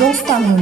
Dostanım.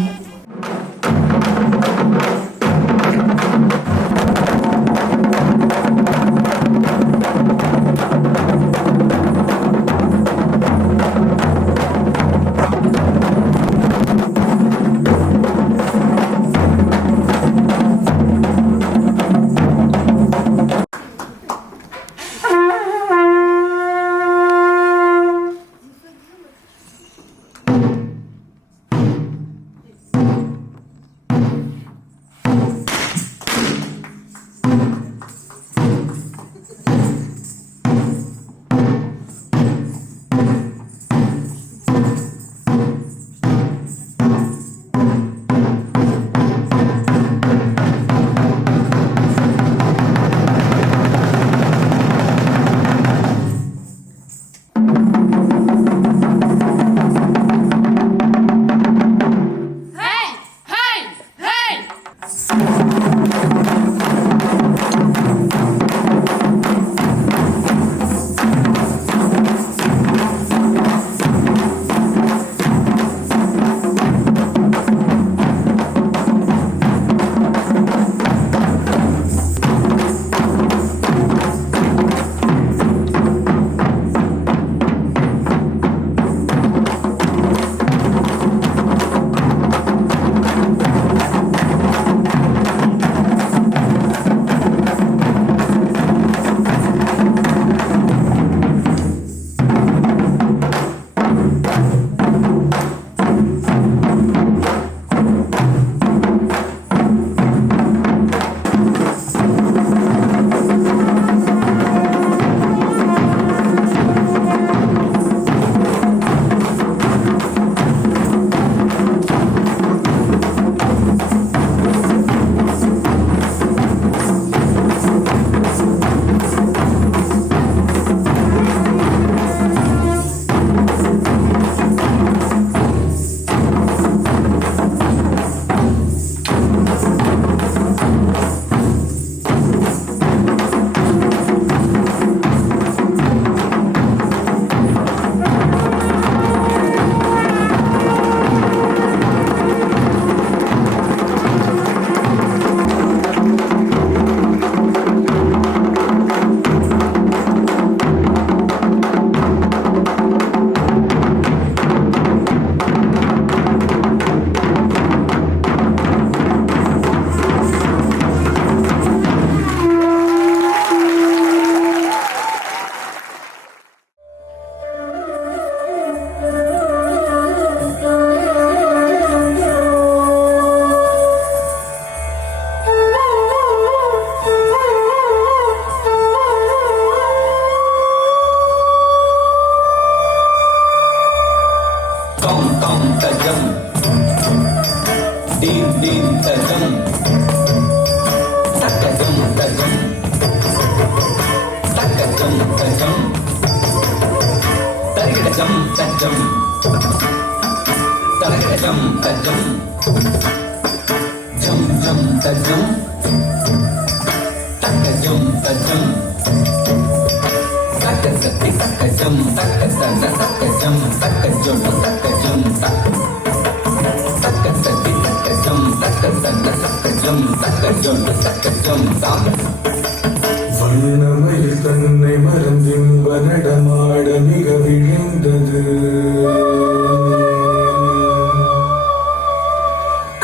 வண்ணமயில் தன்னை மறந்தின்ப நடமாட மிக விழிந்தது.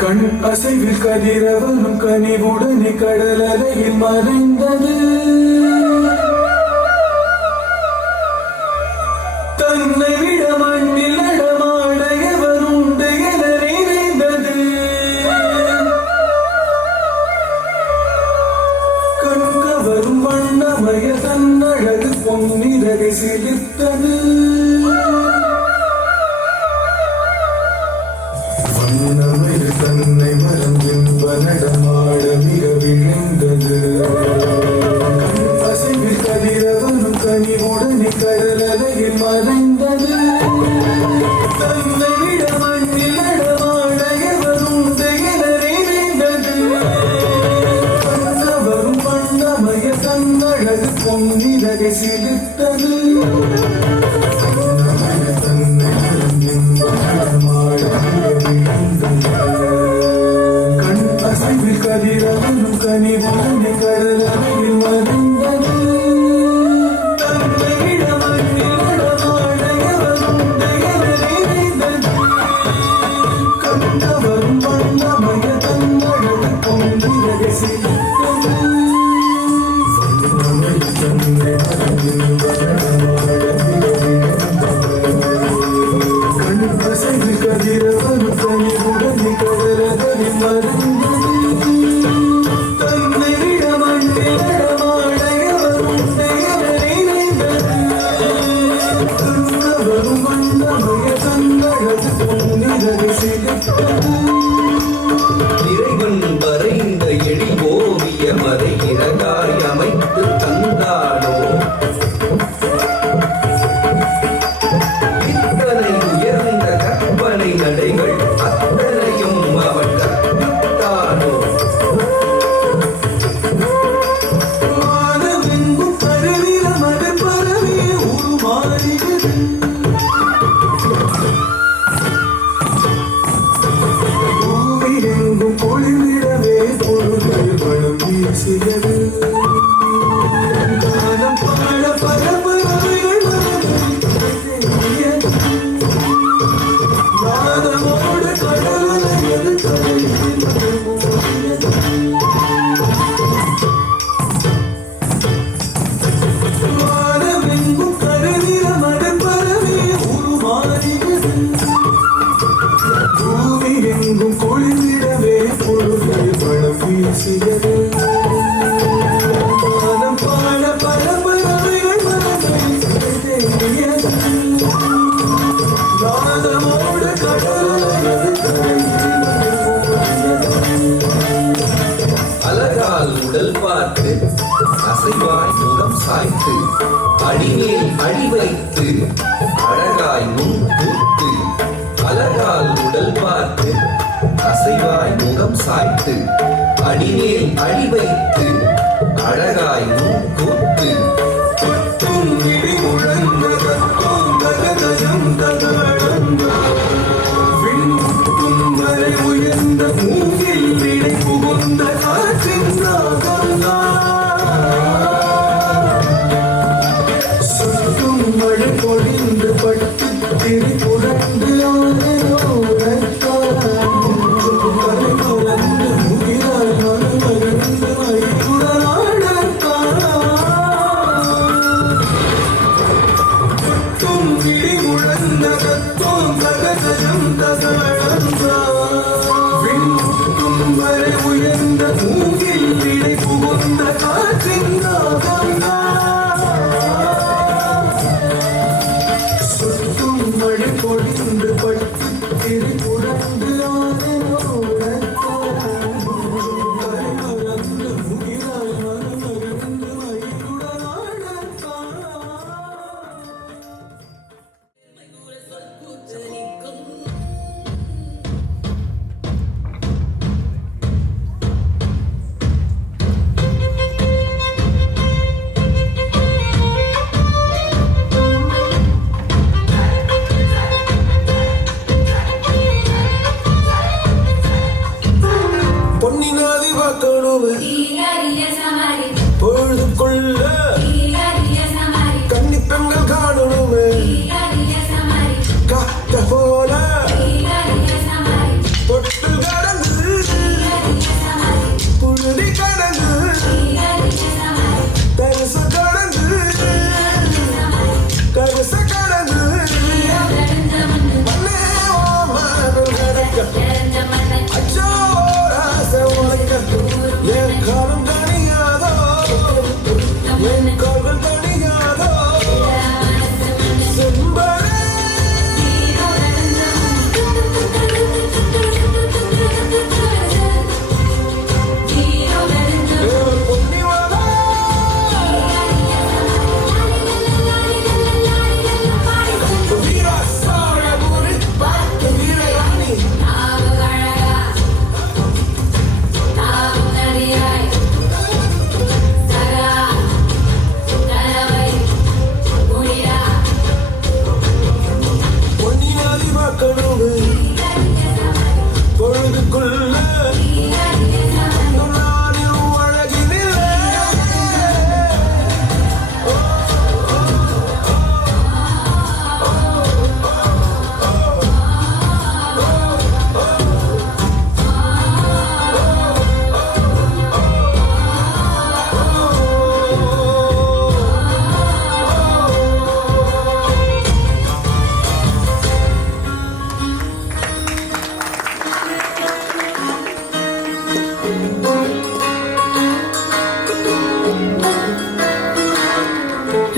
கண் அசைவில் கதிரவனும் கனிவுடனே கடல் அலையில் மறைந்தது. தன்னை விட மண்ணில் நடமாட எவருண்டு என நினைந்தது. கண்கவரும் வண்ணமய தன்னழகு பொன்னிறகை சிலிர்த்தது. வண்ணமயில் தன்னை மறந்தின்ப நடமாட மிக விழிந்தது. அசைவில் கதிரவனும் கனிவுடனே கடல் அலையில் மறைந்தது. தன்னை விட மண்ணில் நடமாட எவருண்டு என நினைந்தது. கண்கவரும் வண்ணமய தன்னழகு பொன்னிறகை சிலிர்த்தது. வண்ணமயில் தன்னை மறந்தின்ப நடமாட மிக விழிந்தது. கதிரவனும் கனிவுடனே கடலலையில் மறைந்தது. தந்தையிடமண்ணில் நடமாடையவரும் தயவரை நிறைந்தது. கண்டவரும் வண்ணமய தன்னழகு பொங்கியதை சிரித்தது. கண்பசையில் கதிரவனும் கனிவுடனே கடலலையில் மறைந்தது. தந்தையிடமண்ணில் நடமாடையவரும் தயவரை நிறைந்தது. கண்டவரும் வண்ணமய தன்னழகு பொங்கியதை சிரித்தது. இறைவன் வரைந்த எழில் ஓவியம் அதை இறகாய் அமைத்து தந்தானோ. இத்தனை உயர்ந்த கற்பனை நடைகள் அத்தனையும் அவன் கற்பித்தானோ. வானமெங்கும் பரவில மலர் பரவே உருமாறியது. பூமியெங்கும் பொழிவிடவே பொருள்கள் வளம் வீசியது. காலம் பாட பரபரவைகள் மனதில் நாதமோடு கடலலையது கடலில் மனமோதியது. வானமெங்கும் கருநிற மலர் பரவே உருமாறியது. பூமியெங்கும் குளிர்ந்திடவே பொருள்கள் வளம் வீசியது. பாதம் பாட பரபரவைகள் மனதில் தேடியது. நாதமோடு கடலலையது கடலில் மனமோதியது. அழகால் உடல் பார்த்து அசைவாய் முகம் சாய்த்து அடிமேல் அடி வைத்து அழகாய் முன் கூத்து. அழகால் உடல் பார்த்து அசைவாய் முகம் சாய்த்து அடிமேல் அடி வைத்து அழகாய் முன் கூத்து. கொட்டும் இடி முழங்க கத்தும் கதகஜம் தகழங்க. விண்முட்டும் வரை உயர்ந்த மூங்கில் விடை புகுந்த காற்றின் ராகம்தான். சுற்றும் மழை பொழிந்து பட்டு திரி புரண்டு ஆனோரத்தால் கரை புரண்டு முகிலால் மறுமகிழ்ந்து மகிழ்வுடனாடத்தான். கொட்டும் கிளி முழந்த கத்தும் கதகஜம் தகழன்றான். விண்முட்டும் வரை உயர்ந்த மூங்கில் விடை புகுந்த காற்றின் ராகம்தான். சுற்றும் மழை பொழிந்து பட்டு திரி புரண்டு ஆனோரத்தால் கரை புரண்டு முகிலால் மறுமகிழ்ந்து மகிழ்வுடனாடத்தான். பொன்னினாதி வாக்கணுமே பொழுதுக்குள்ள கன்னி பெண்கள் காணணுமே. காத்த போல பொட்டு கடந்து புழுதி கடந்து தரிசு கடந்து கரிச கடந்து மண்ணே ஓ மனதில் கடக்க அச்சோ ராச உனக்க என் காலம் கனியாதோ என்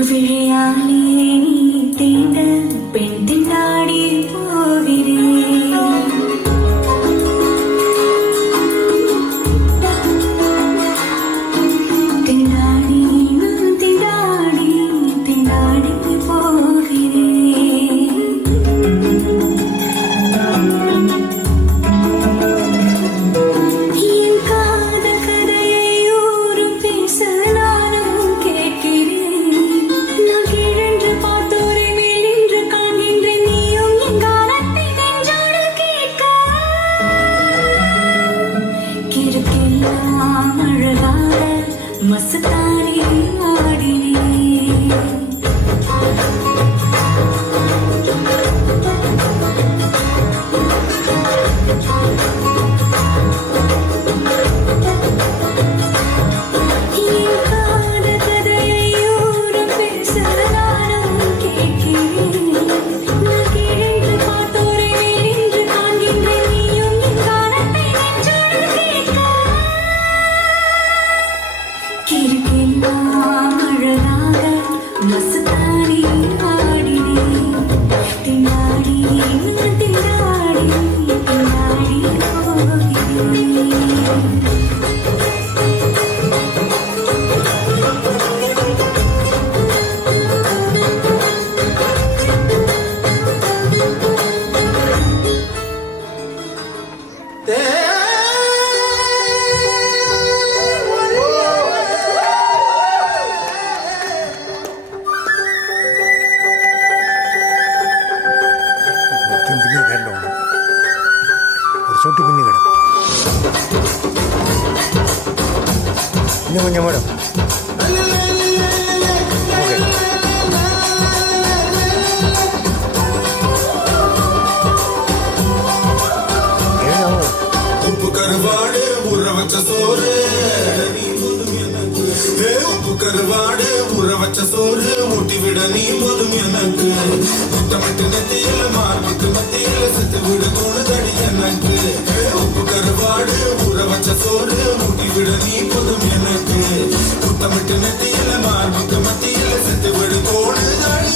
விழியாலே நீ தீண்ட பெண் திண்டாடி போகிறேன். திண்டாடி நான் திண்டாடி திண்டாடி போகிறேன். என் காதல் கதையை ஊரும் பேச நானும் கேட்கிறேன். நான் கீழென்று பார்த்தோரை மேல் நின்று காண்கின்றேன். நீயும் என் காலத்தை நெஞ்சோடு கேட்க கிறுக்கெல்லாம் அழகாக மஸ்தானி ஆடினேன். என் காதல் கதையை ஊரும் பேச நானும் கேட்கிறேன். நான் கீழென்று பார்த்தோரை மேல் நின்று காண்கின்றேன். நீயும் என் காலத்தை நெஞ்சோடு கேட்க கிறுக்கெல்லாம் அழகாக மஸ்தானி ஆடினேன். திண்டாடி நான் திண்டாடி திண்டாடி போகிறேன். മൊത്തം പിന്നെ ഇടണ്ടോണം ഒരു ചൊട്ട് പിന്നെ കിടം പിന്നെ കുഞ്ഞ മേഡം உப்பு கருவாடு ஊற வச்ச சோறு உப்பு கருவாடு ஊற வச்ச சோறு மூட்டி விட நீ போதும் எனக்கு முத்தமிட்டு நெத்தியில மார்புக்கு மத்தியில செத்து விட தோணுதடி எனக்கு உப்பு கருவாடு ஊற வச்ச சோறு மூட்டி விட நீ போதும் எனக்கு முத்தமிட்டு நெத்தியில மார்புக்கு மத்தியில செத்து விட தோணுதடி.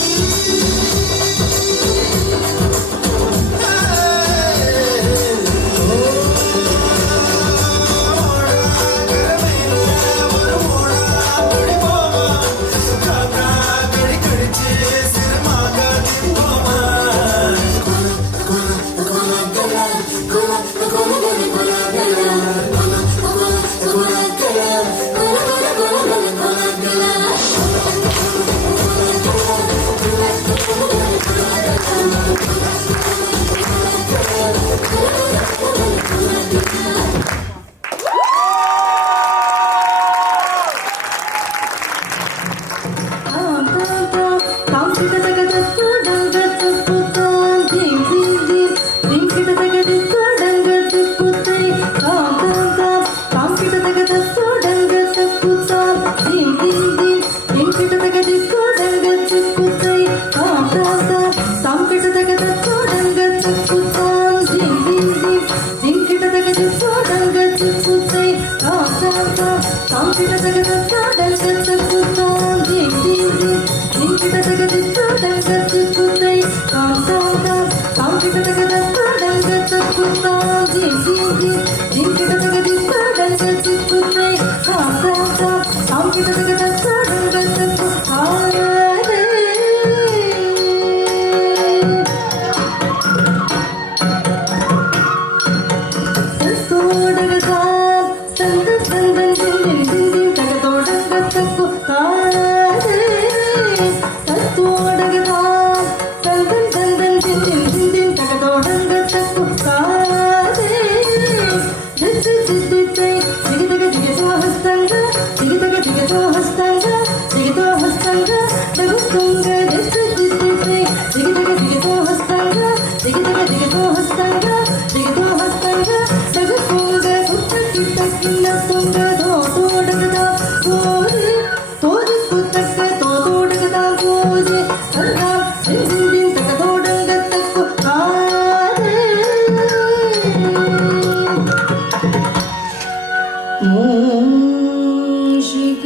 மூஷிக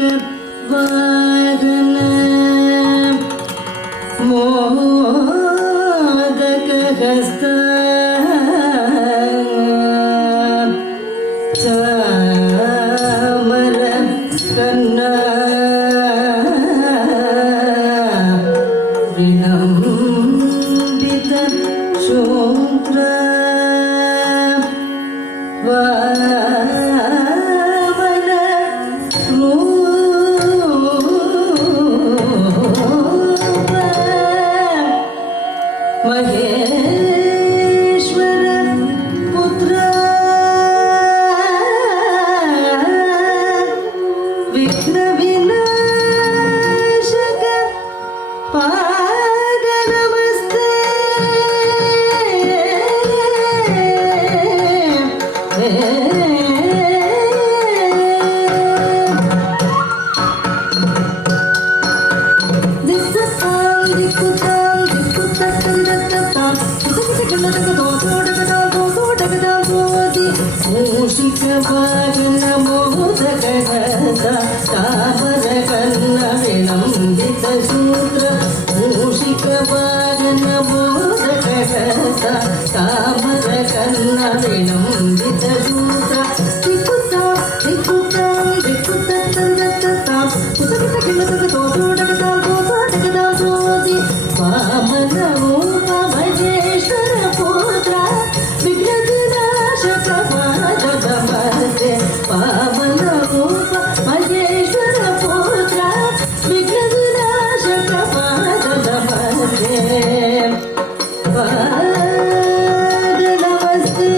வாகன मोदकहस्ता तामरकर्णविलम्बितसूत्र मूषिकवाहन मोदकहस्ता तामरकर्णविलम्बितसूत्र दिक्कुतां दिक्कुतत्तन्दत्ततां कुतकितकिमततोतोडकतां वामनरूपमहेश्वरपुत्र विघ्नविनाशकपादपमस्ते वामनरूपमहेश्वरपुत्र विघ्नविनाशकपादपमस्ते पादनमस्ते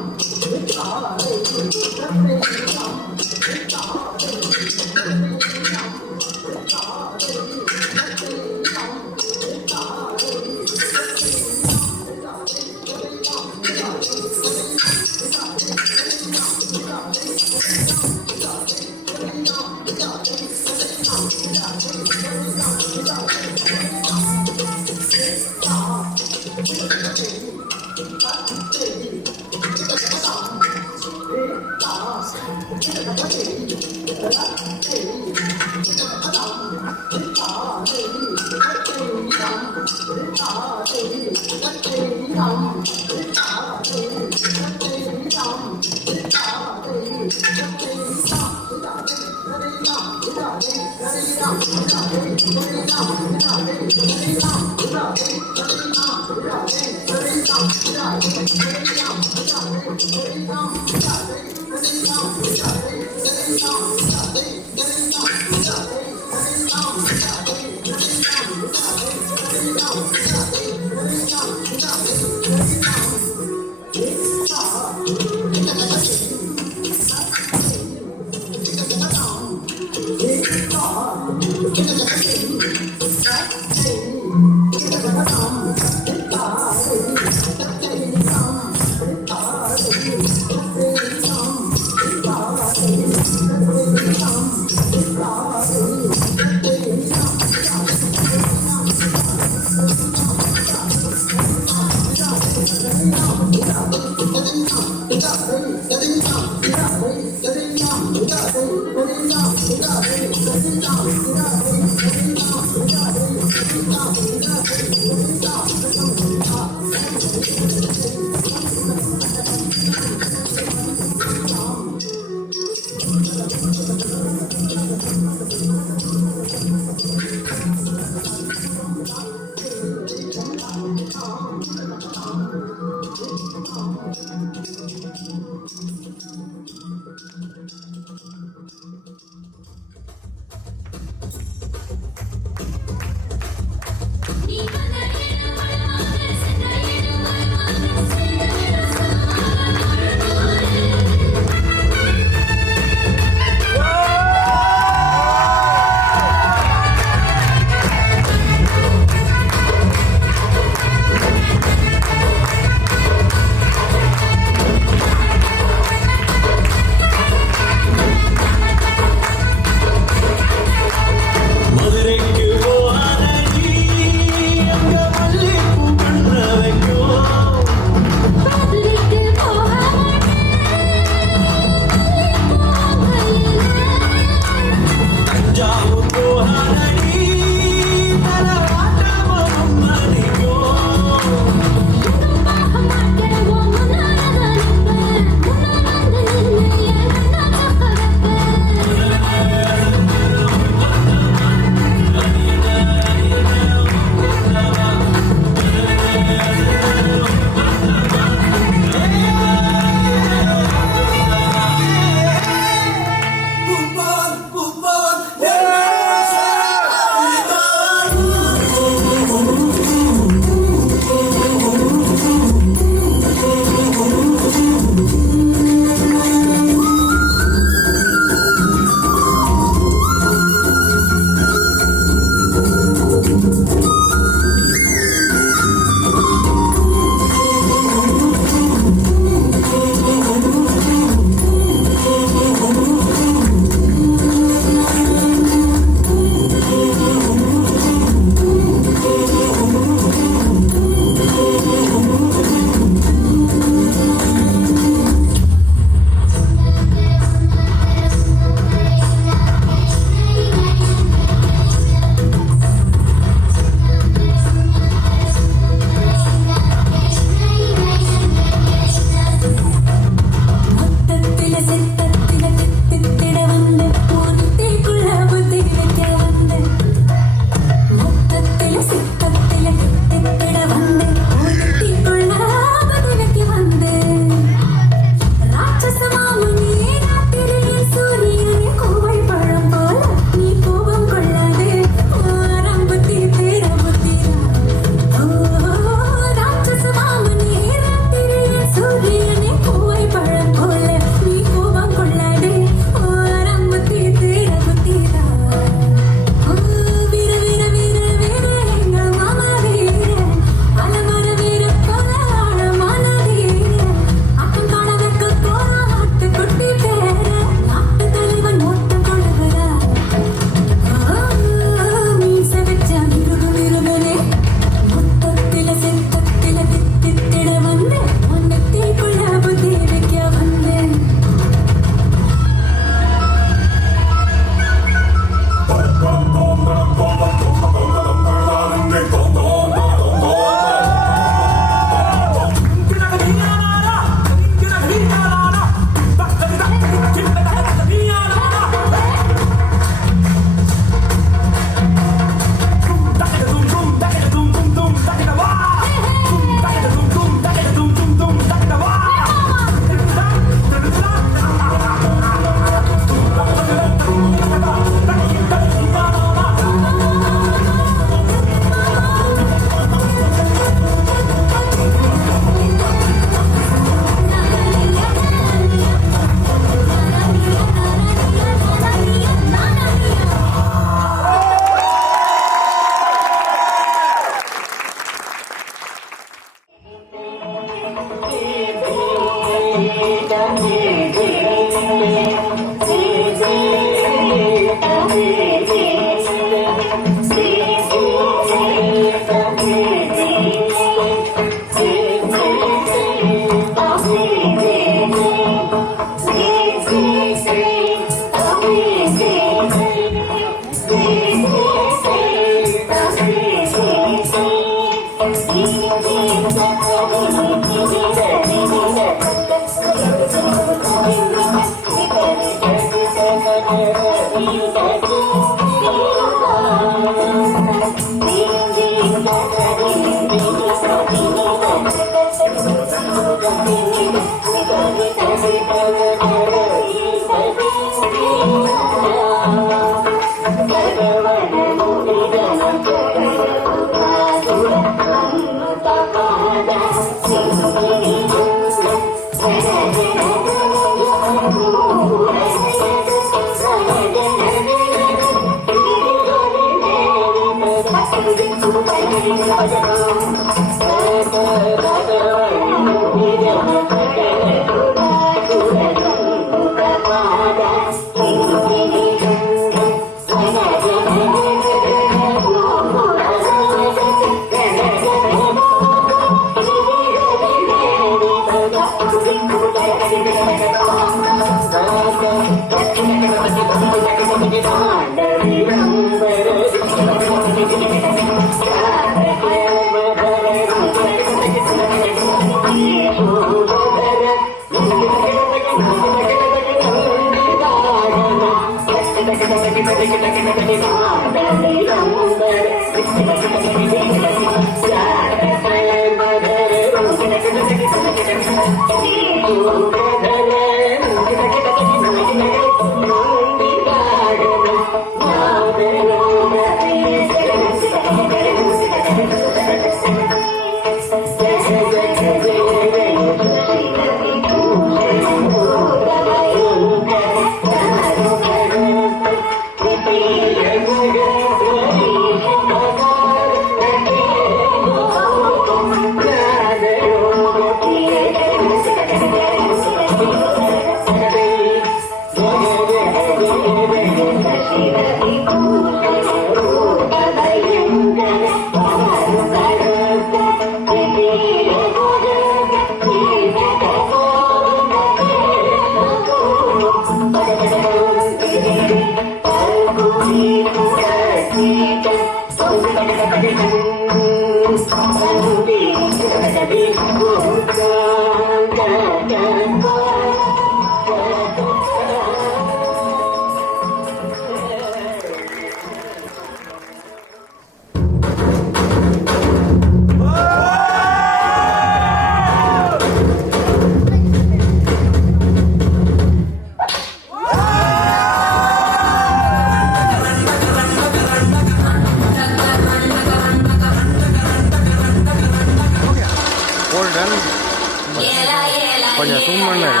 கொஞ்சம் zoom பண்ணுங்க.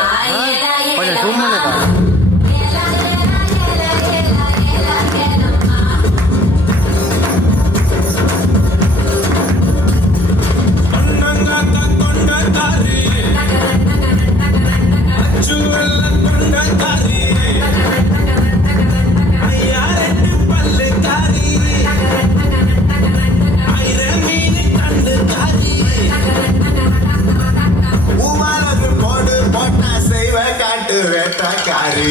கொஞ்சம் zoom பண்ணுங்க. வேட்டக்காரி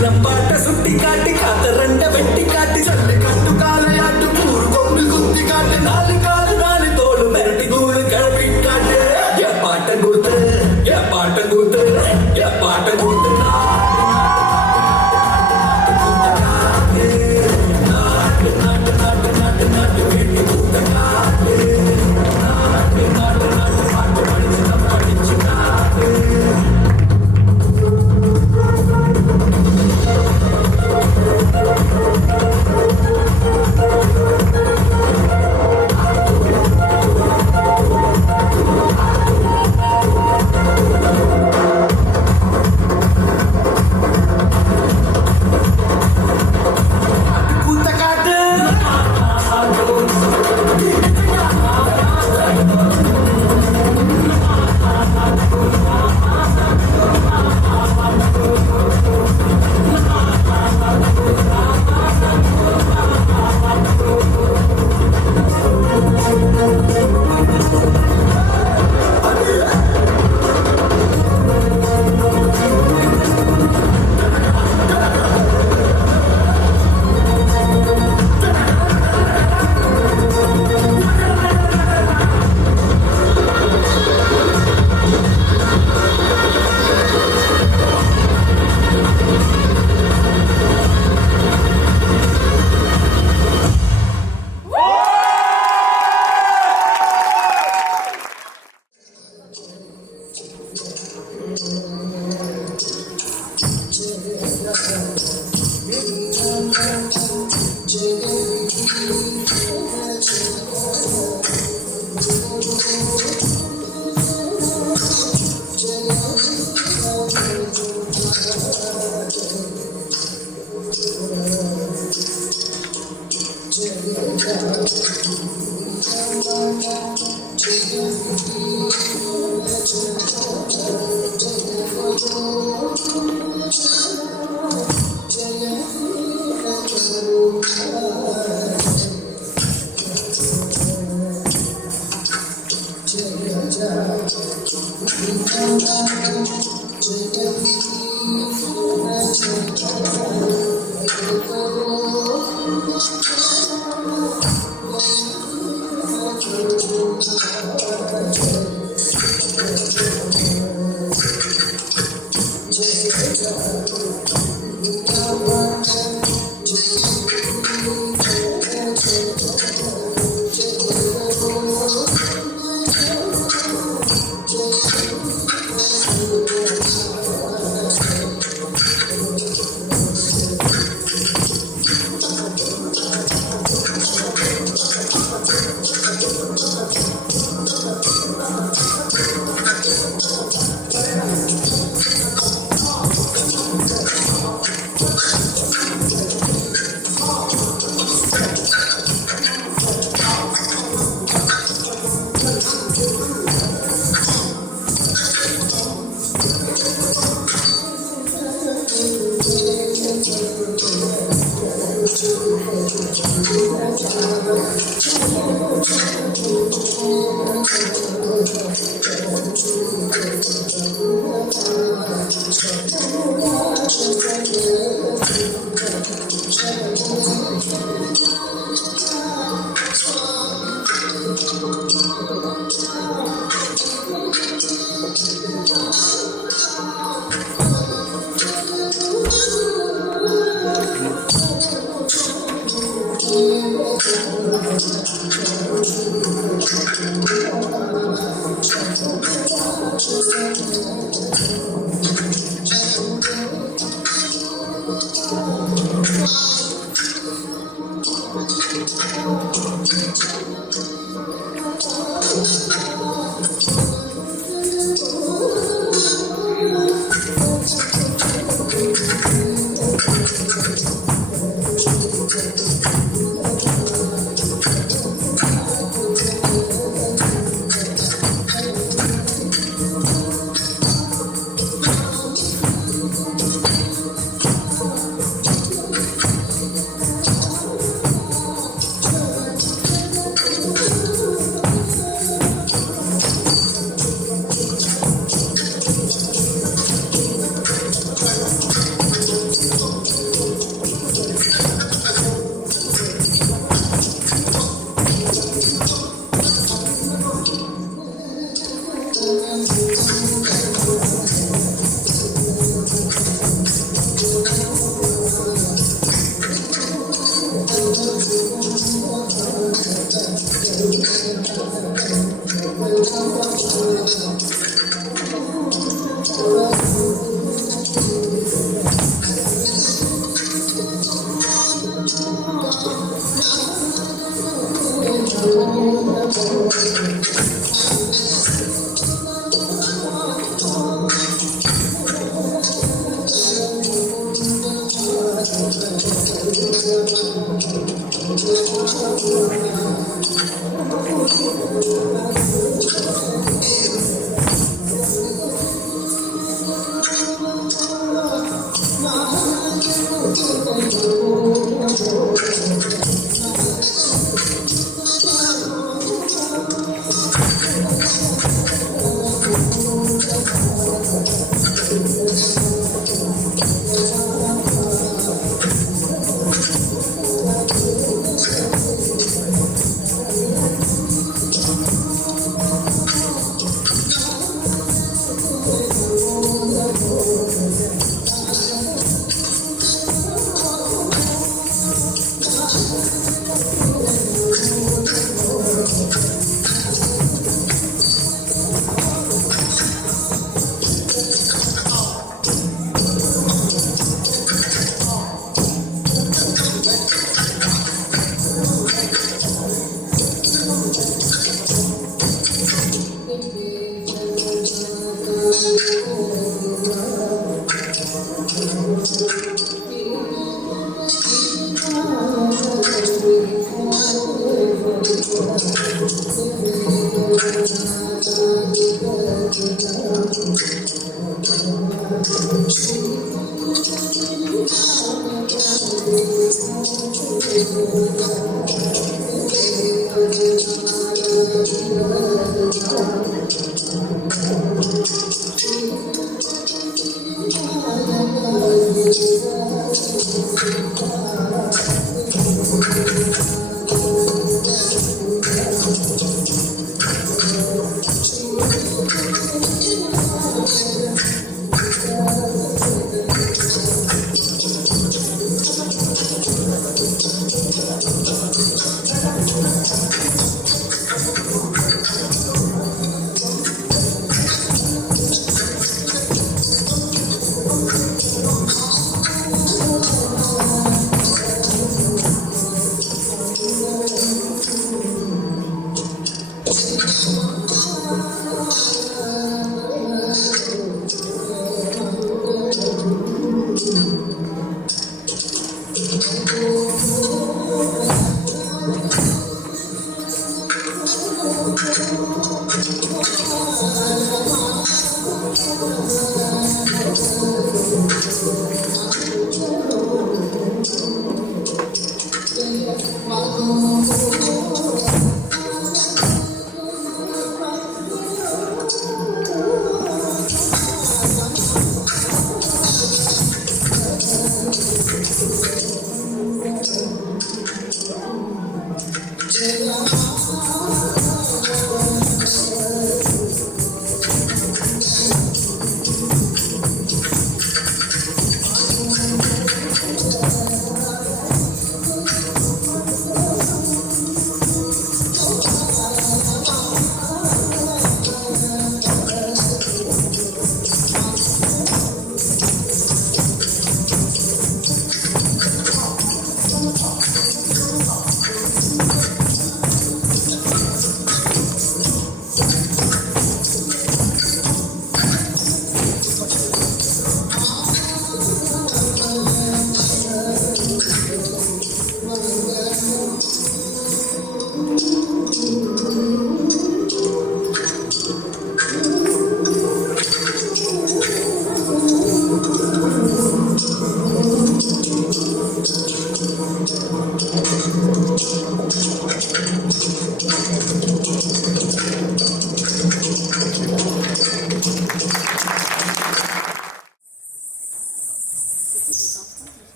வீரம்பாட்ட சுட்டி காட்டி காத்த ரெண்ட வெட்டி காட்டி சொல்லி கட்டு காலையாட்டு கூறு கொண்டு குத்தி காட்டு நாலு காலு நாலு தோடு மிரட்டி நூறு கிளப்பி காட்டு என் பாட்ட கூத்து என் பாட்ட கூத்து என் பாட்ட கூத்து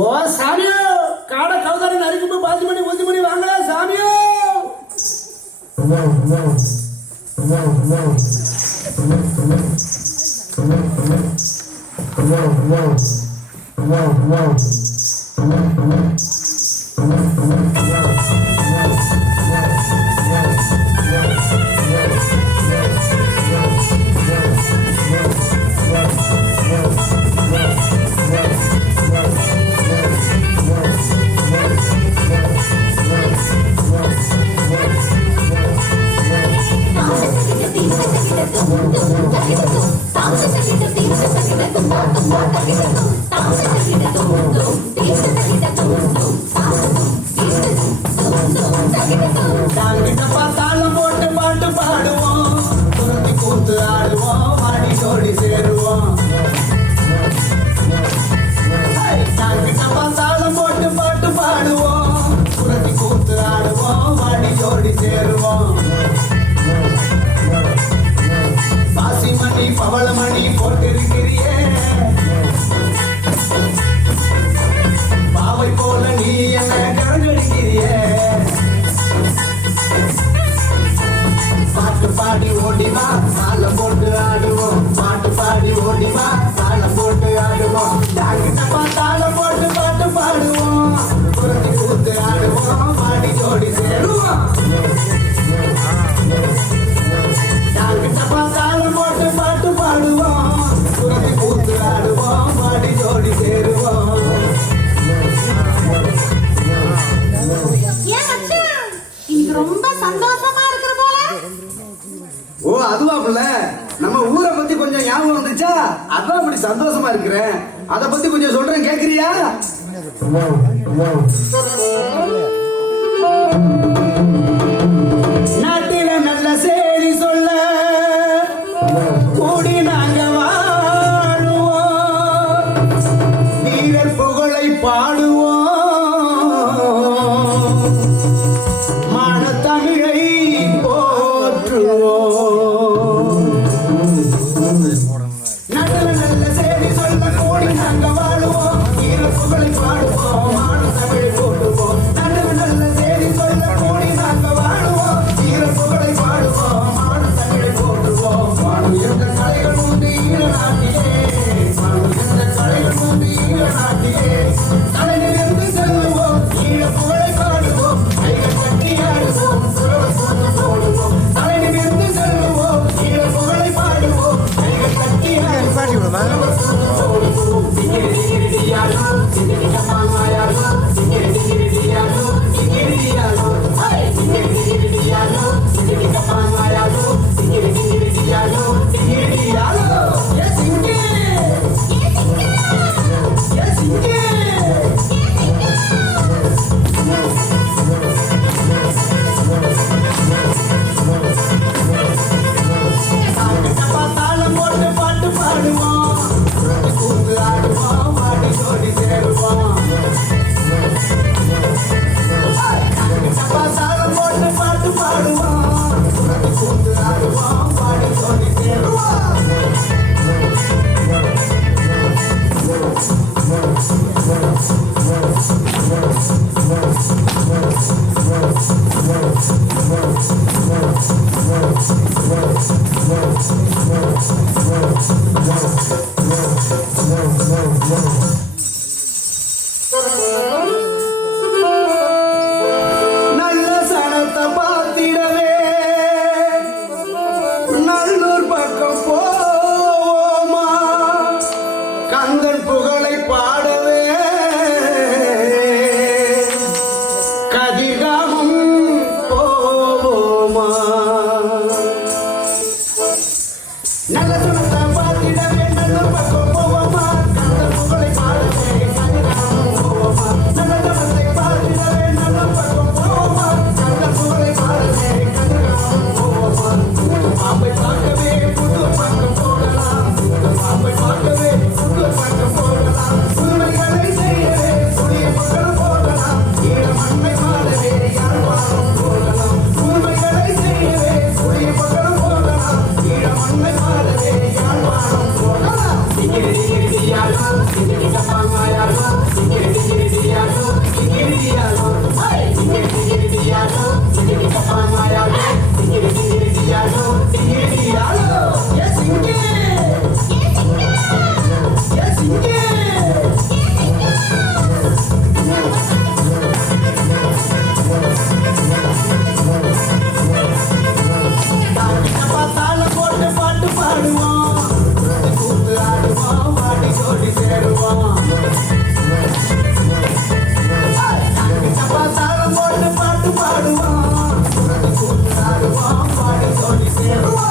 ஓ சாமியோ காடை கவுதாரி நறுக்கும்போது 10 மணி 1 மணி வாங்கடா சாமியோ. Thank you. பாட்டு பாடி ஓடிவா மாலை போட்டு ஆடுவோம் பாட்டு பாடி ஓடிவா மாலை போட்டு ஆடுவோம் டாக்கிட்டப்பா தாளம் போட்டு பாட்டு பாடுவோம் குரத்தி கூத்து ஆடுவோம் பாடி ஜோடி சேருவோம் டாக்கிட்டப்பா தாளம் போட்டு பாட்டு பாடுவோம் குரத்தி கூத்து ஆடுவோம் பாடி ஜோடி சேருவோம். ஏன் மச்சான் இது ரொம்ப சந்தோஷமா இருக்கிற போல. ஓ அதுவா புள்ள, நம்ம ஊரை பத்தி கொஞ்சம் ஞாபகம் வந்துச்சா, அதான் அப்படி சந்தோஷமா இருக்கிறேன். அத பத்தி கொஞ்சம் சொல்றேன், கேக்குறியா? நாட்டில நல்ல செய்தி சொல்ல கூடி நாங்க வாழுவோம், வீரர் புகழை பாடுவோம், மான தமிழை போற்றுவோம். நல்ல நல்ல செய்தி சொல்ல கூடி நாங்க வாழுவோம், வீரர் புகழை பாடுவோம், மான தமிழை போற்றுவோம். நல்ல நல்ல செய்தி சொல்ல கூடி நாங்க வாழுவோம், வீரர் புகழை பாடுவோம், மான தமிழை போற்றுவோம். வாழும் எந்த கலைகள் உண்டு ஈழ நாட்டிலே, வாழும் எந்த கலைகள் உண்டு ஈழ நாட்டிலே, தலைநிமிர்ந்து செல்லுவோம், ஈழ புகழை பாடுவோம், கைகள் கட்டி ஆடுவோம், சுரவ சோத்து போடுவோம். தலைநிமிர்ந்து செல்லுவோம், ஈழ புகழை பாடுவோம், கைகள் கட்டி ஆடுவோம், சுரவ சோத்து போடுவோம். திங்கிரி திங்கிரி டியாலோ, திங்கிரி கப்பாங்காயாலோ, திங்கிரி திங்கிரி டியாலோ, திங்கிரி டியாலோ, ஹை திங்கிரி திங்கிரி டியாலோ, திங்கிரி கப்பாங்காயாலோ, திங்கிரி திங்கிரி டியாலோ, திங்கிரி டியாலோ. எஸ் சிங்கி, எஸ் சிங்கி. டாக்கிட்டப்பா தாளம் போட்டு பாட்டு பாடுவோம், கூத்து ஆடுவோம், பாடி ஜோடி சேருவோம். டாக்கிட்டப்பா தாளம் போட்டு பாட்டு பாடுவோம், கூத்து ஆடுவோம், பாடி ஜோடி சேருவோம். நல்ல சனத்தை பார்த்திடவே நல்லூர் பக்கம் போவோமா, கந்தன் புகழை பாடவே கதிர்காமம் போவோமா. நல்ல சனத்தை பார்த்திடவே நல்லூர் பக்கம் போவோமா, கந்தன் புகழை பாடவே கதிர்காமம் போவோமா. நல்ல சனத்தை பார்த்திடவே நல்லூர் பக்கம் போவோமா, கந்தன் புகழை பாடவே கதிர்காமம் போவோமா. பாம்பை பார்க்கவே புது பக்கம் போடலாம், பாம்பை பார்க்கவே புது பக்கம் போடலாம், உண்மைகளை செய்யவே புதிய மக்கள் போடலாம், ஈழ மண்ணை மாறவே யாழ்ப்பாணம் போடலாம், உண்மைகளை செய்யவே புதிய மக்கள் போடலாம், ஈழ மண்ணை மாறவே யாழ்ப்பாணம் போடலாம். திங்கிரி திங்கிரி டியாலோ, திங்கிரி கப்பாங்காயாலோ, திங்கிரி திங்கிரி டியாலோ, திங்கிரி டியாலோ, ஹை திங்கிரி திங்கிரி டியாலோ, திங்கிரி கப்பாங்காயாலோ, திங்கிரி திங்கிரி டியாலோ, திங்கிரி டியாலோ. எஸ் சிங்கி, எஸ் சிங்கி. டாக்கிட்டப்பா தாளம் போட்டு பாட்டு பாடுவோம், கூத்து ஆடுவோம், பாடி ஜோடி சேருவோம். டாக்கிட்டப்பா தாளம் போட்டு பாட்டு பாடுவோம், கூத்து ஆடுவோம், பாடி ஜோடி சேருவோம்.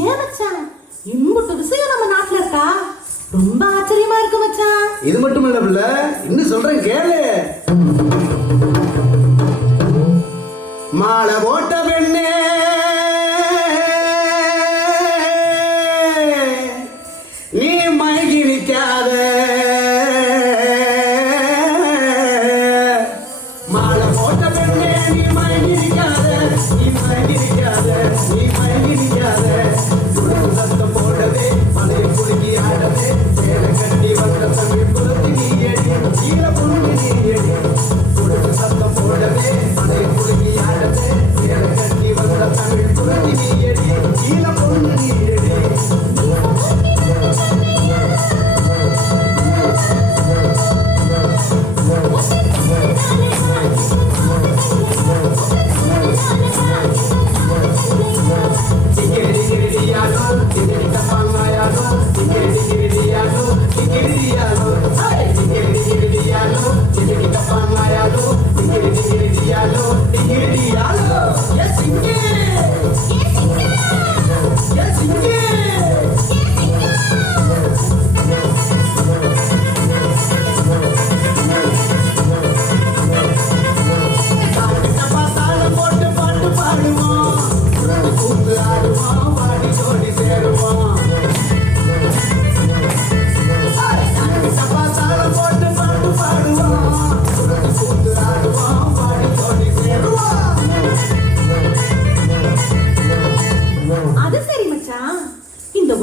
ஏன் மச்சான் இம்புட்டு விஷயம் நம்ம நாட்டுல இருக்கா, ரொம்ப ஆச்சரியமா இருக்கு மச்சான். இது மட்டும் இல்ல பிள்ள, இன்னும் சொல்றேன் கேளு. மாலை போட்ட பெண்ணே நீ மயங்கி நிற்காத, மாலை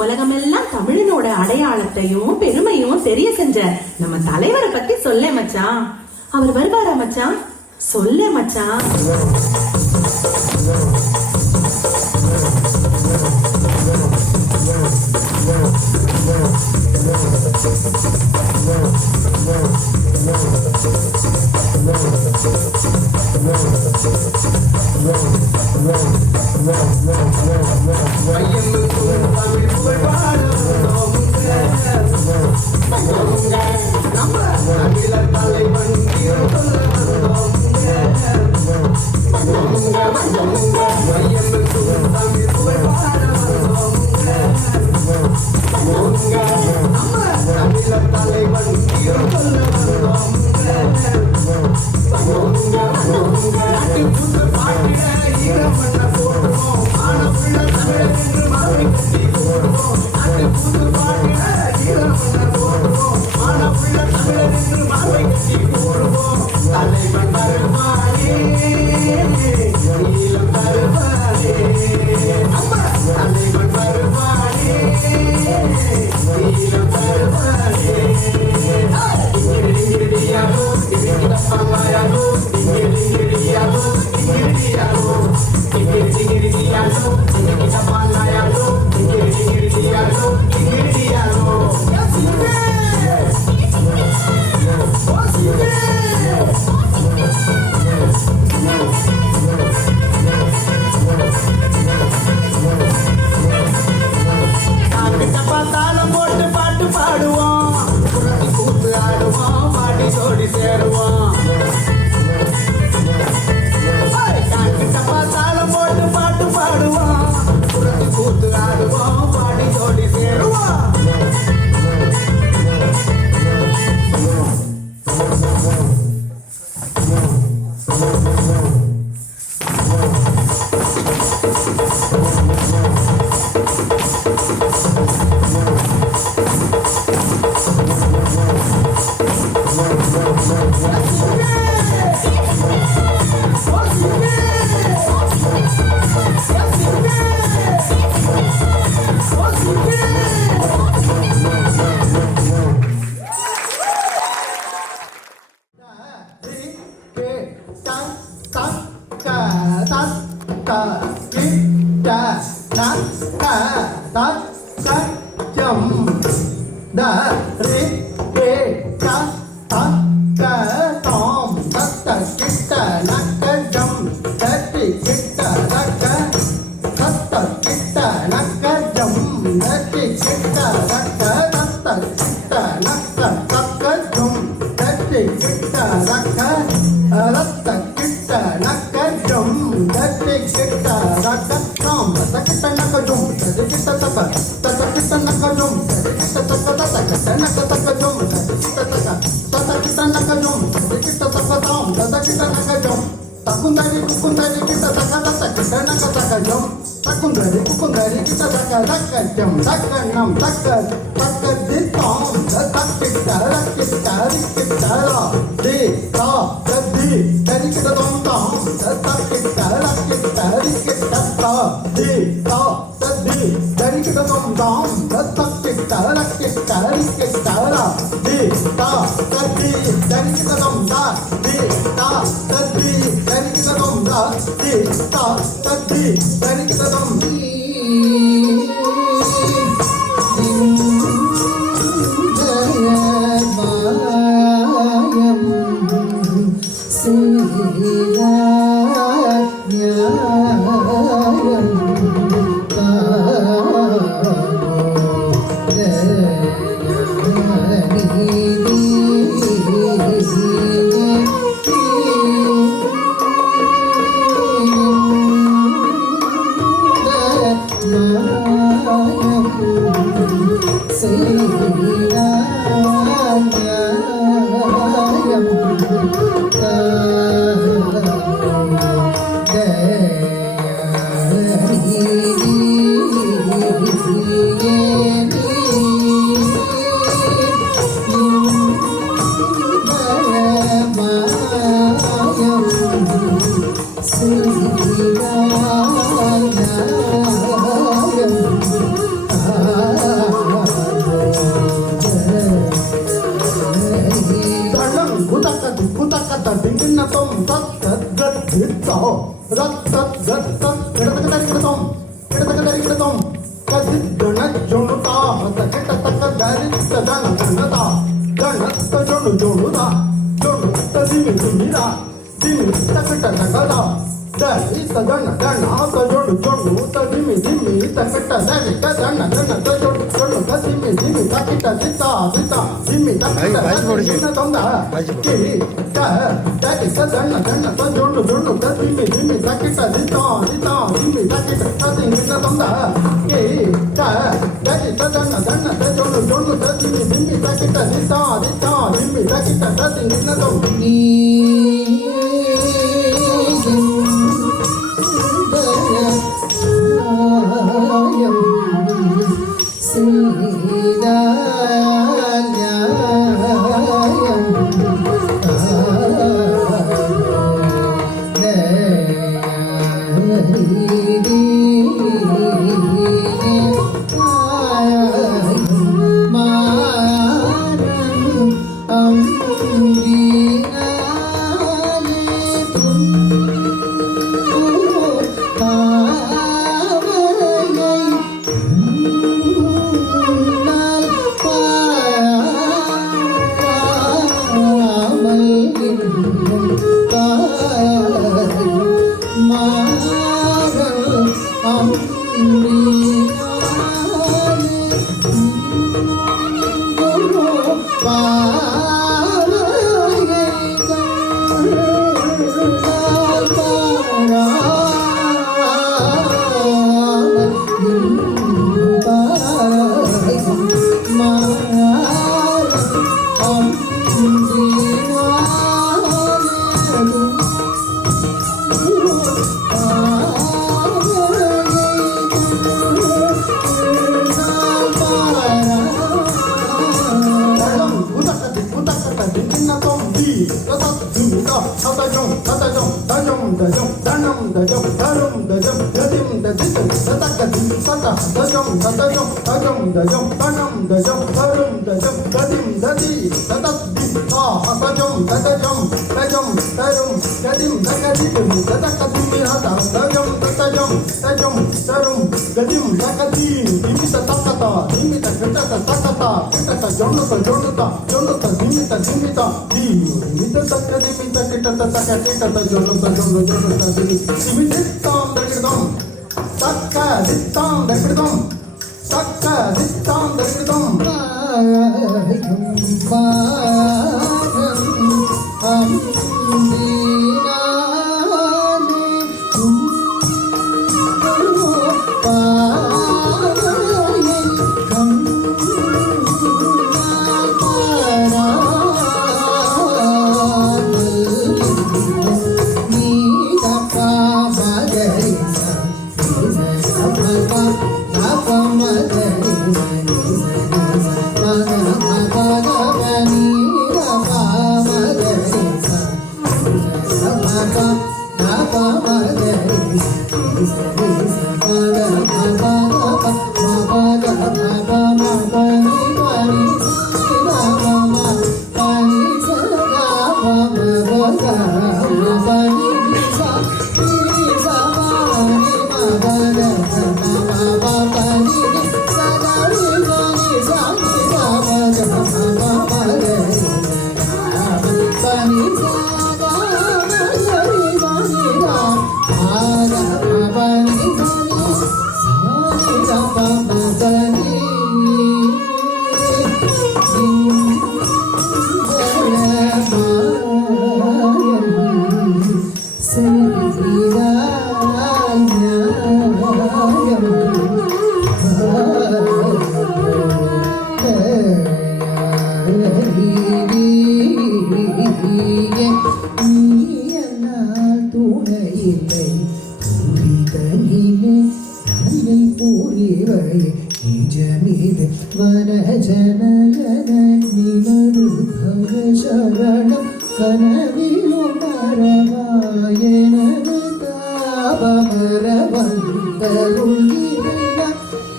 உலகமெல்லாம் தமிழனோட அடையாளத்தையும் பெருமையும் தெரிய செஞ்ச நம்ம தலைவரை பத்தி சொல்ல மச்சான். அவர் வருவாரா மச்சான்? சொல்ல மச்சான். தாளம் போட்டு பாட்டு பாடுவோம், புரட்டி கூத்து ஆடுவோம், பாட்டி சோடி சேருவோம். தாளம் போட்டு பாட்டு பாடுவோம், புரட்டி கூத்து ஆடுவோம், பாட்டி சோடி சேருவோம். நீதி புதக்கத்த திங்கிண்ணத்தம் தத்தோ ரத்தம் கிடத்தம் கதித்தன ஜொண்ணுதா மத்த கிட்டத்தக்க தரித்த தனதா கணத்த ஜொண்ணுதா ஜொண்ணுத்த திமிரா தக்கிட்ட தகதா தரித்த தன ஜொண்ணுத்த திமி தக்கிட்ட தரித்த தன ஜொண்ணு திமி தக்கிட்ட தித்தா திமி தக்கிட்ட தொந்தா கி தரித்த தன ஜொண்ணு திமி தக்கிட்ட தித்தா திமி தக்கிட்ட திமி தொந்தா கி தரித்த தன ஜொண்ணு திமி தக்கிட்ட தித்தா திமி தக்கிட்ட திமி தொந்தா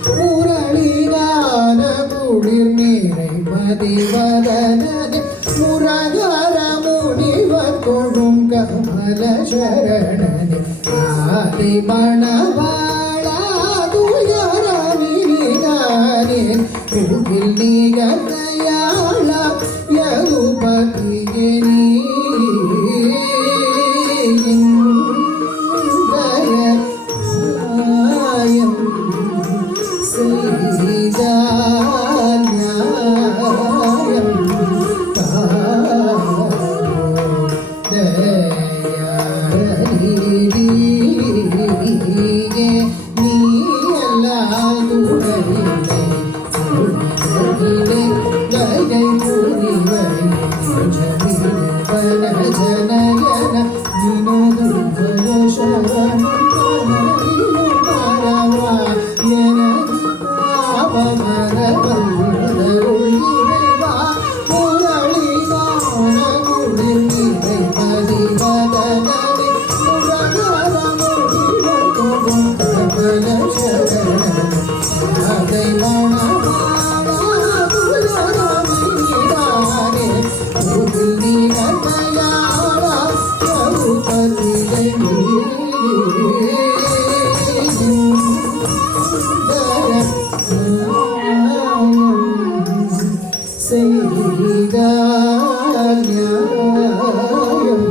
முரளிகான குளிர் நீரை மதிவதனே முரகர சரணனே ஆதி மணவாளா துயரமினிதானே கோவில் நீகதையாளா யகுபதியே நீ இந்தயம் செய்தால் நியாயம் தயாரியே நீ எல்லால் துணையிலே தயை புரிவை ஜன ஜனயன தினதுர்பய சரணம் பரவா என பாவமரவருள் இறைவா முரளிதான குளிர் நிறை பதிவதனே முரகர முடிவதும் பிரபல சரணம் அதை மணவாளா துயரமினிதானே கோவில் நீகதையாளா யகுபதியே நீ செய்தால் நியாயம்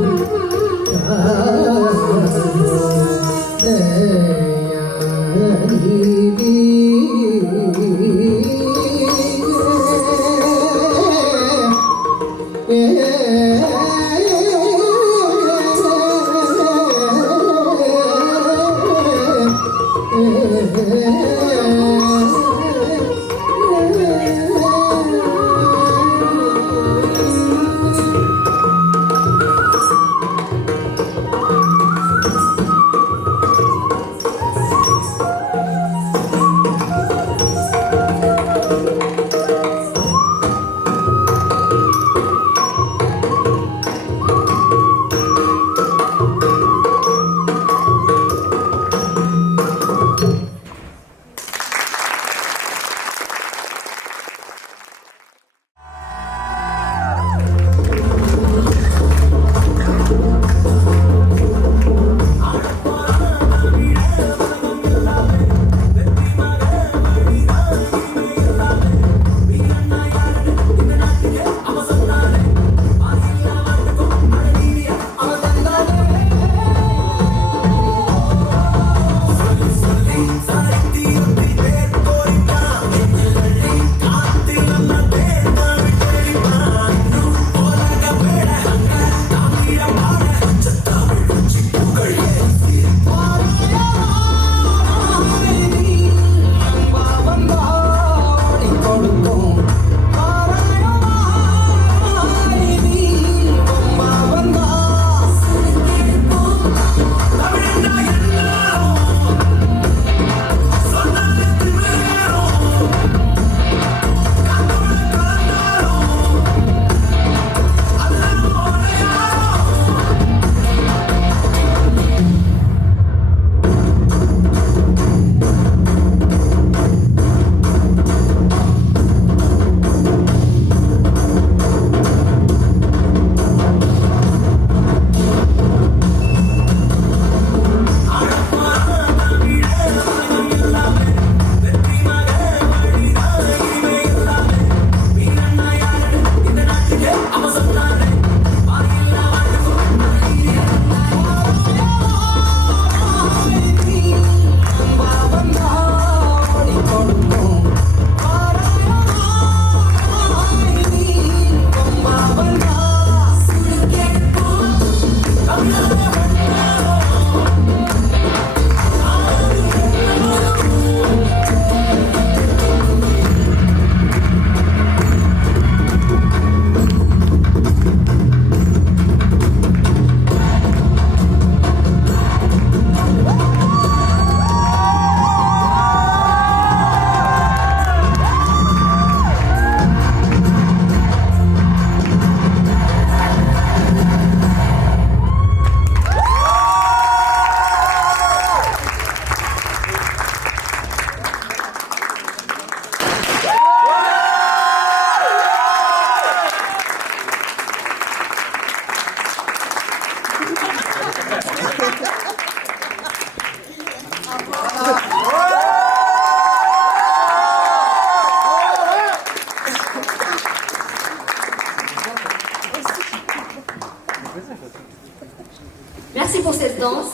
Merci pour cette danse.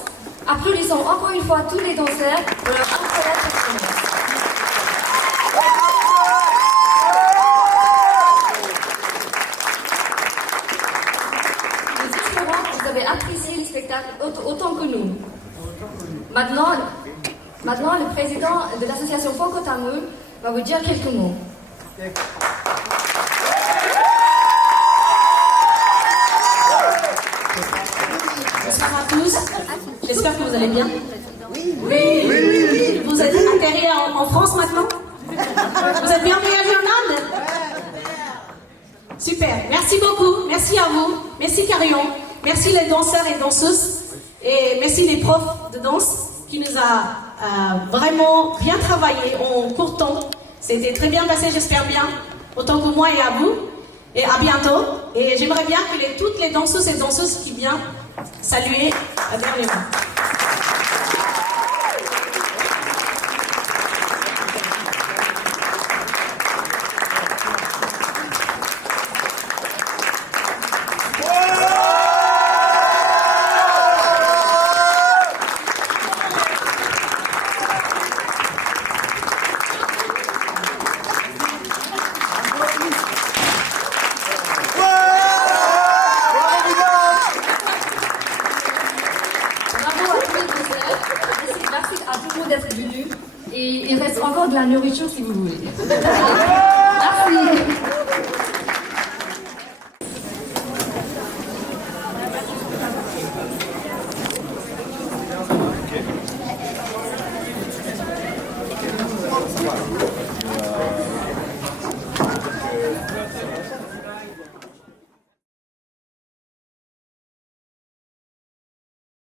Applaudissons encore une fois tous les danseurs pour leur incroyable performance. Nous espérons que vous avez apprécié le spectacle autant que nous. Maintenant, le président de l'association Fonko Tamul va vous dire quelques mots. Bonsoir à tous. J'espère que vous allez bien. Oui. Vous êtes atterri en France maintenant? Vous êtes bien voyagé en Inde? Super. Merci beaucoup. Merci à vous. Merci Carillon. Merci les danseurs et danseuses. Et merci les profs de danse qui nous a vraiment bien travaillé en court temps. C'était très bien passé, j'espère bien, autant que moi et à vous. Et à bientôt. Et j'aimerais bien que toutes les danseuses et danseuses qui viennent saluer dernièrement. Merci à tout le monde d'être venu. Et il reste encore de la nourriture si vous voulez.